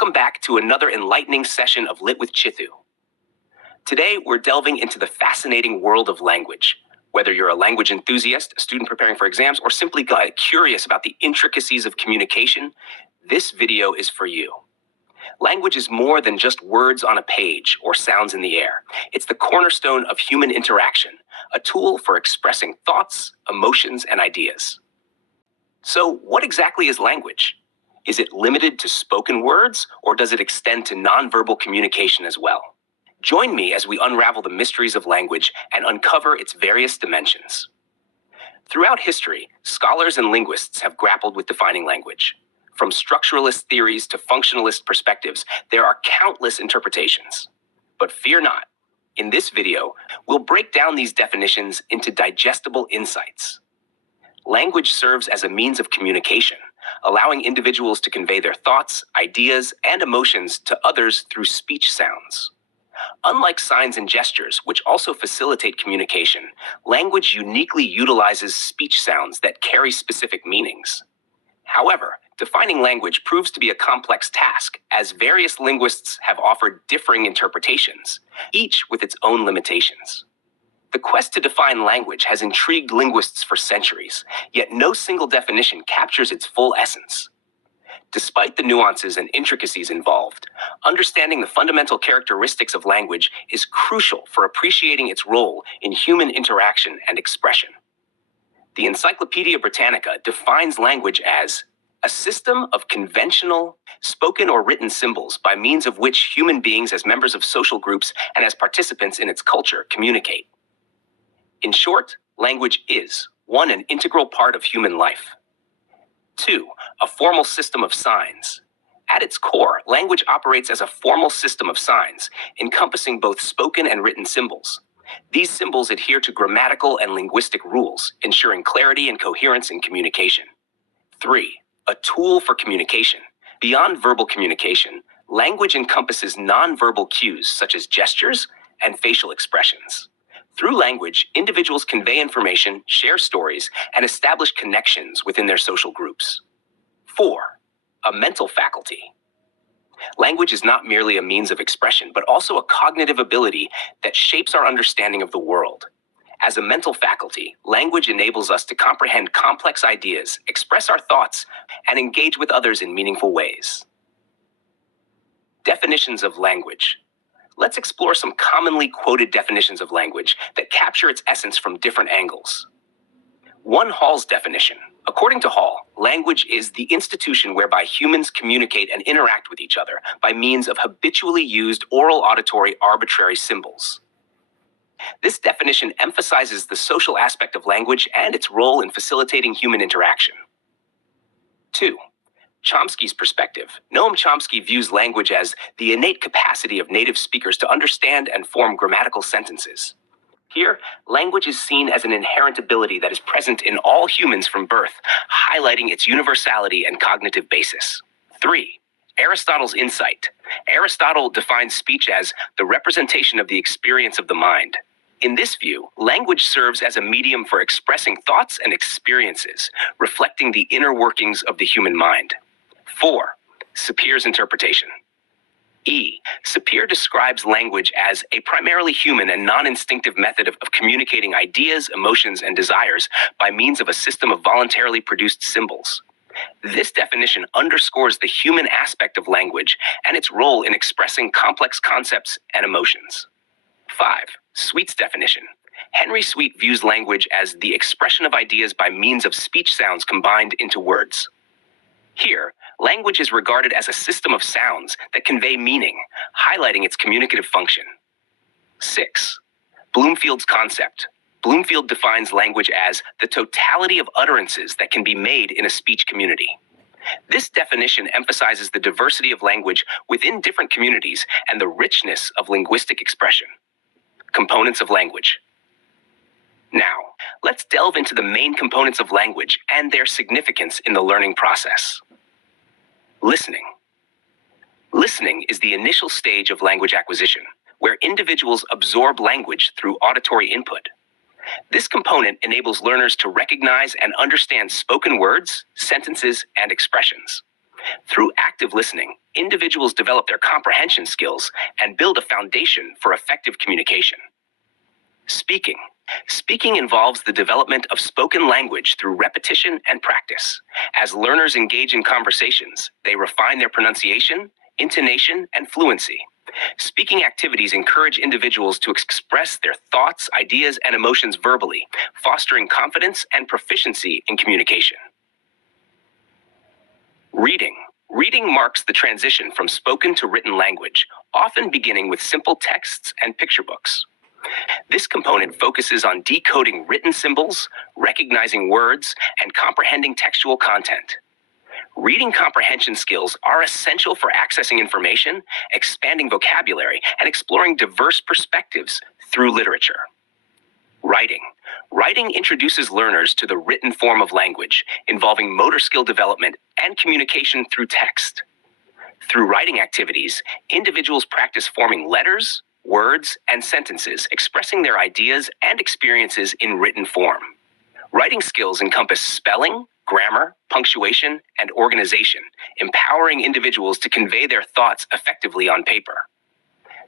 Welcome back to another enlightening session of Lit with Chithu. Today, we're delving into the fascinating world of language. Whether you're a language enthusiast, a student preparing for exams, or simply curious about the intricacies of communication, this video is for you. Language is more than just words on a page or sounds in the air. It's the cornerstone of human interaction, a tool for expressing thoughts, emotions, and ideas. So, what exactly is language? Is it limited to spoken words, or does it extend to nonverbal communication as well? Join me as we unravel the mysteries of language and uncover its various dimensions. Throughout history, scholars and linguists have grappled with defining language. From structuralist theories to functionalist perspectives, there are countless interpretations. But fear not. In this video, we'll break down these definitions into digestible insights. Language serves as a means of communication, allowing individuals to convey their thoughts, ideas, and emotions to others through speech sounds. Unlike signs and gestures, which also facilitate communication, language uniquely utilizes speech sounds that carry specific meanings. However, defining language proves to be a complex task, as various linguists have offered differing interpretations, each with its own limitations. The quest to define language has intrigued linguists for centuries, yet no single definition captures its full essence. Despite the nuances and intricacies involved, understanding the fundamental characteristics of language is crucial for appreciating its role in human interaction and expression. The Encyclopedia Britannica defines language as a system of conventional, spoken or written symbols by means of which human beings as members of social groups and as participants in its culture communicate. In short, language is 1. An integral part of human life. 2. A formal system of signs. At its core, language operates as a formal system of signs, encompassing both spoken and written symbols. These symbols adhere to grammatical and linguistic rules, ensuring clarity and coherence in communication. 3. A tool for communication. Beyond verbal communication, language encompasses nonverbal cues such as gestures and facial expressions. Through language, individuals convey information, share stories, and establish connections within their social groups. 4. A mental faculty. Language is not merely a means of expression, but also a cognitive ability that shapes our understanding of the world. As a mental faculty, language enables us to comprehend complex ideas, express our thoughts, and engage with others in meaningful ways. Definitions of language. Let's explore some commonly quoted definitions of language that capture its essence from different angles. 1. Hall's definition. According to Hall, language is the institution whereby humans communicate and interact with each other by means of habitually used oral, auditory, arbitrary symbols. This definition emphasizes the social aspect of language and its role in facilitating human interaction. 2. Chomsky's perspective. Noam Chomsky views language as the innate capacity of native speakers to understand and form grammatical sentences. Here, language is seen as an inherent ability that is present in all humans from birth, highlighting its universality and cognitive basis. 3. Aristotle's insight. Aristotle defines speech as the representation of the experience of the mind. In this view, language serves as a medium for expressing thoughts and experiences, reflecting the inner workings of the human mind. 4. Sapir's interpretation. Sapir describes language as a primarily human and non-instinctive method of communicating ideas, emotions, and desires by means of a system of voluntarily produced symbols. This definition underscores the human aspect of language and its role in expressing complex concepts and emotions. 5. Sweet's definition. Henry Sweet views language as the expression of ideas by means of speech sounds combined into words. Here, language is regarded as a system of sounds that convey meaning, highlighting its communicative function. 6. Bloomfield's concept. Bloomfield defines language as the totality of utterances that can be made in a speech community. This definition emphasizes the diversity of language within different communities and the richness of linguistic expression. Components of language. Now, let's delve into the main components of language and their significance in the learning process. Listening. Listening is the initial stage of language acquisition, where individuals absorb language through auditory input. This component enables learners to recognize and understand spoken words, sentences, and expressions. Through active listening, individuals develop their comprehension skills and build a foundation for effective communication. Speaking. Speaking involves the development of spoken language through repetition and practice. As learners engage in conversations, they refine their pronunciation, intonation, and fluency. Speaking activities encourage individuals to express their thoughts, ideas, and emotions verbally, fostering confidence and proficiency in communication. Reading. Reading marks the transition from spoken to written language, often beginning with simple texts and picture books. This component focuses on decoding written symbols, recognizing words, and comprehending textual content. Reading comprehension skills are essential for accessing information, expanding vocabulary, and exploring diverse perspectives through literature. Writing. Writing introduces learners to the written form of language, involving motor skill development and communication through text. Through writing activities, individuals practice forming letters, words, and sentences, expressing their ideas and experiences in written form. Writing skills encompass spelling, grammar, punctuation, and organization, empowering individuals to convey their thoughts effectively on paper.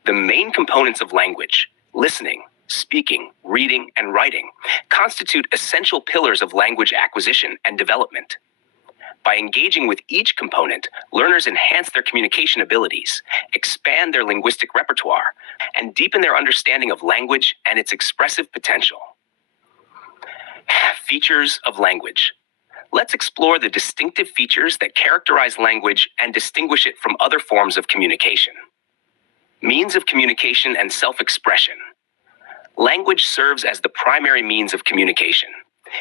The main components of language, listening, speaking, reading, and writing, constitute essential pillars of language acquisition and development. By engaging with each component, learners enhance their communication abilities, expand their linguistic repertoire, and deepen their understanding of language and its expressive potential. Features of language. Let's explore the distinctive features that characterize language and distinguish it from other forms of communication. Means of communication and self-expression. Language serves as the primary means of communication,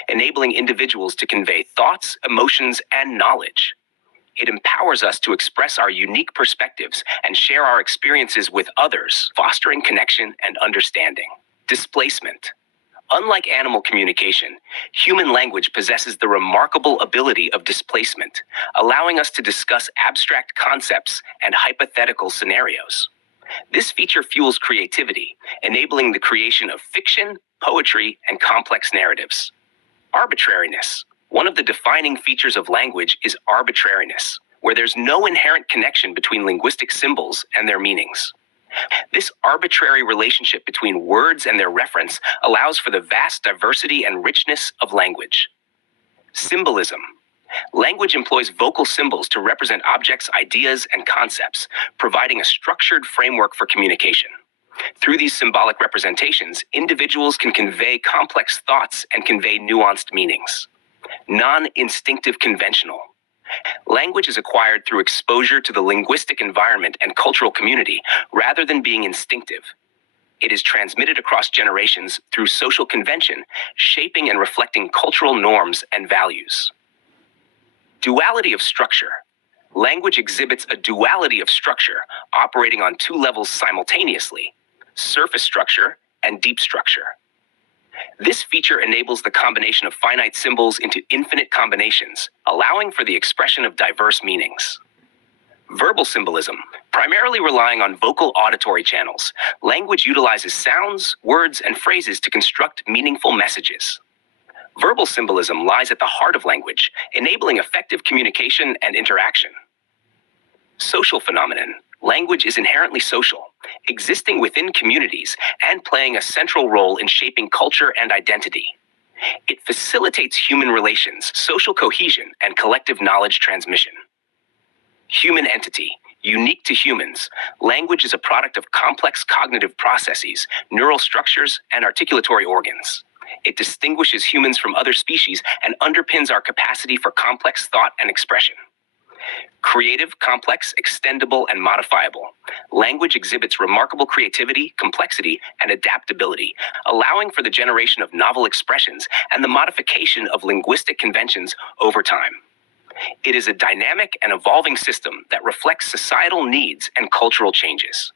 enabling individuals to convey thoughts, emotions, and knowledge. It empowers us to express our unique perspectives and share our experiences with others, fostering connection and understanding. Displacement. Unlike animal communication, human language possesses the remarkable ability of displacement, allowing us to discuss abstract concepts and hypothetical scenarios. This feature fuels creativity, enabling the creation of fiction, poetry, and complex narratives. Arbitrariness. One of the defining features of language is arbitrariness, where there's no inherent connection between linguistic symbols and their meanings. This arbitrary relationship between words and their reference allows for the vast diversity and richness of language. Symbolism. Language employs vocal symbols to represent objects, ideas, and concepts, providing a structured framework for communication. Through these symbolic representations, individuals can convey complex thoughts and convey nuanced meanings. Non-instinctive conventional. Language is acquired through exposure to the linguistic environment and cultural community, rather than being instinctive. It is transmitted across generations through social convention, shaping and reflecting cultural norms and values. Duality of structure. Language exhibits a duality of structure, operating on two levels simultaneously: surface structure and deep structure. This feature enables the combination of finite symbols into infinite combinations, allowing for the expression of diverse meanings. Verbal symbolism. Primarily relying on vocal auditory channels, language utilizes sounds, words, and phrases to construct meaningful messages. Verbal symbolism lies at the heart of language, enabling effective communication and interaction. Social phenomenon. Language is inherently social, existing within communities and playing a central role in shaping culture and identity. It facilitates human relations, social cohesion, and collective knowledge transmission. Human entity. Unique to humans, language is a product of complex cognitive processes, neural structures, and articulatory organs. It distinguishes humans from other species and underpins our capacity for complex thought and expression. Creative, complex, extendable, and modifiable. Language exhibits remarkable creativity, complexity, and adaptability, allowing for the generation of novel expressions and the modification of linguistic conventions over time. It is a dynamic and evolving system that reflects societal needs and cultural changes.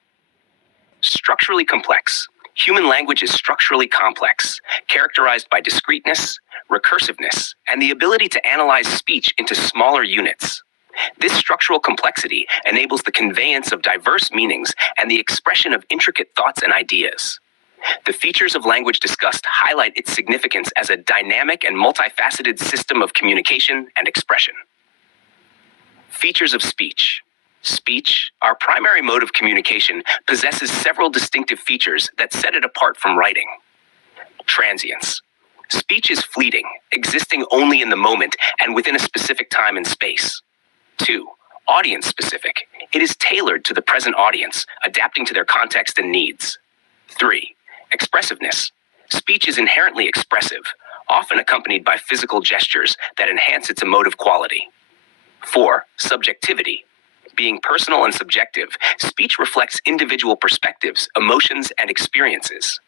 Structurally complex. Human language is structurally complex, characterized by discreteness, recursiveness, and the ability to analyze speech into smaller units. This structural complexity enables the conveyance of diverse meanings and the expression of intricate thoughts and ideas. The features of language discussed highlight its significance as a dynamic and multifaceted system of communication and expression. Features of speech. Speech, our primary mode of communication, possesses several distinctive features that set it apart from writing. Transience. Speech is fleeting, existing only in the moment and within a specific time and space. 2. Audience specific. It is tailored to the present audience, adapting to their context and needs. 3. Expressiveness. Speech is inherently expressive, often accompanied by physical gestures that enhance its emotive quality. 4. Subjectivity. Being personal and subjective, speech reflects individual perspectives, emotions, and experiences.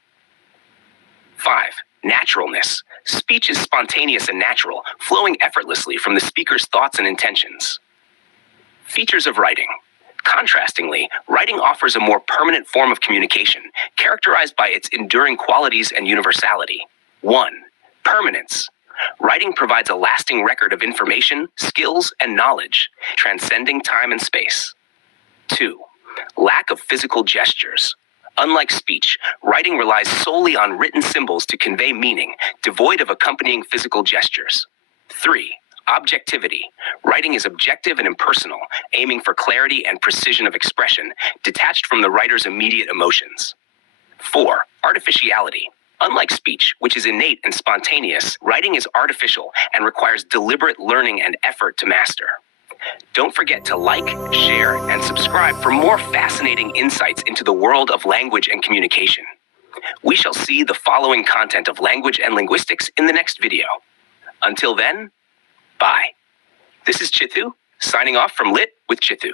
5. Naturalness. Speech is spontaneous and natural, flowing effortlessly from the speaker's thoughts and intentions. Features of writing. Contrastingly, writing offers a more permanent form of communication, characterized by its enduring qualities and universality. 1. Permanence. Writing provides a lasting record of information, skills, and knowledge, transcending time and space. 2. Lack of physical gestures. Unlike speech, writing relies solely on written symbols to convey meaning, devoid of accompanying physical gestures. 3. Objectivity. Writing is objective and impersonal, aiming for clarity and precision of expression, detached from the writer's immediate emotions. 4. Artificiality. Unlike speech, which is innate and spontaneous, writing is artificial and requires deliberate learning and effort to master. Don't forget to like, share, and subscribe for more fascinating insights into the world of language and communication. We shall see the following content of language and linguistics in the next video. Until then, bye. This is Chithu, signing off from Lit with Chithu.